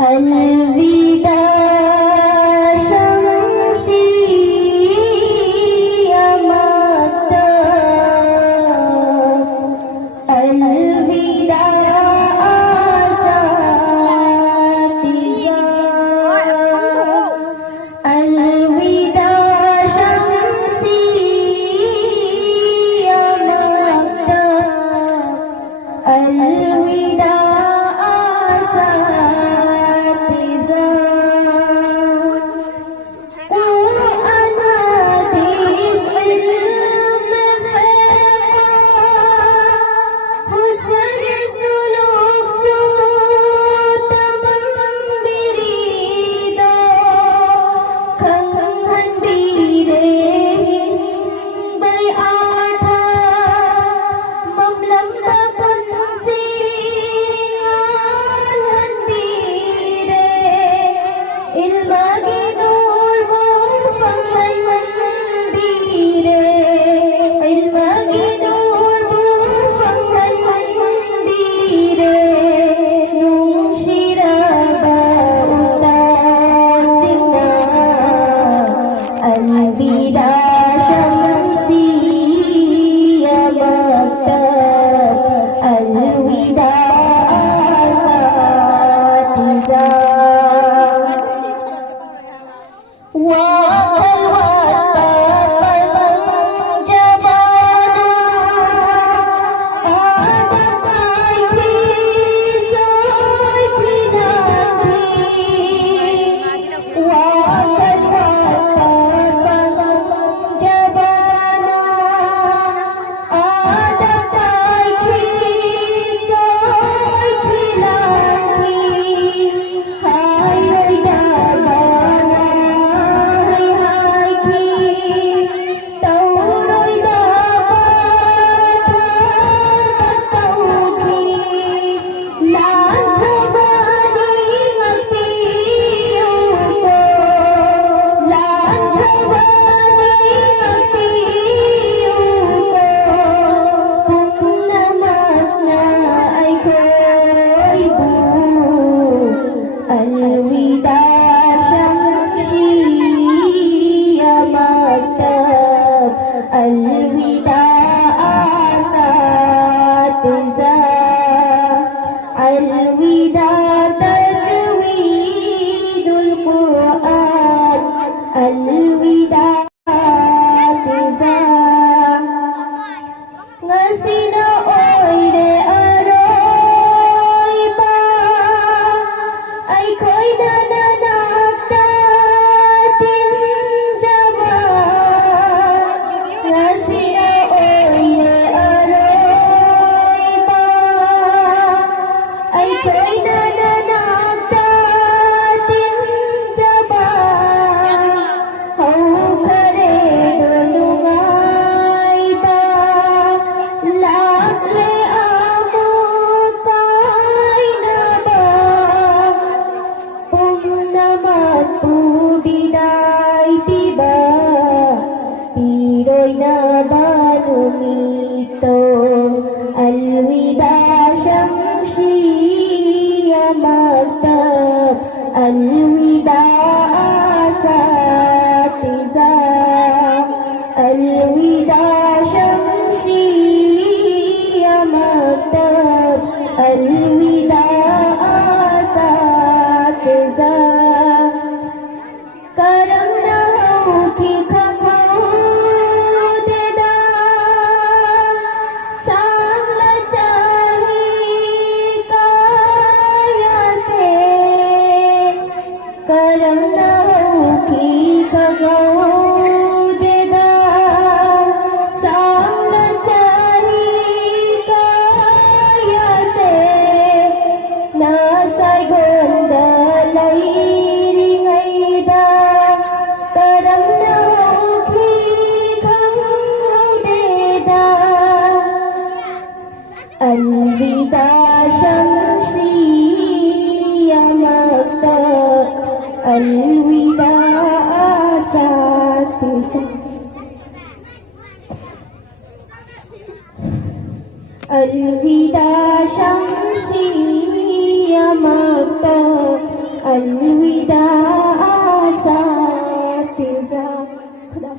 अलविदा शम्सी या मक्तब, अलविदा असातिज़ा, अलविदा शम्सी या मक्तब, अलविदा अलविदा असातिज़ा, अलविदा तजवीदुल कुरआन, अलविदा असातिज़ा. Ngasina oire aroy ba ay ko'y nananakdatin jaman. Ngasina oire aroy ba ay ko'y nananakdatin jaman. Hau kare dulungay ba lakre amot pa'y naba, pumnamat pudiday tiba, tiro'y nabalumito. Alwida syamsi ya maktab, alwida asatiza, alwida syamsi ya maktab, alwida asatiza. Karang nahu ki khamau deda, samla chahi kaya se. Karang nahu ki khamau deda, samla chahi kaya se. Nasay gondolay ringayda, karang nahu ki khamau deda. अलविदा शम्सी या मक्तब, अलविदा असातिज़ा, अलविदा शम्सी या मक्तब, खुदा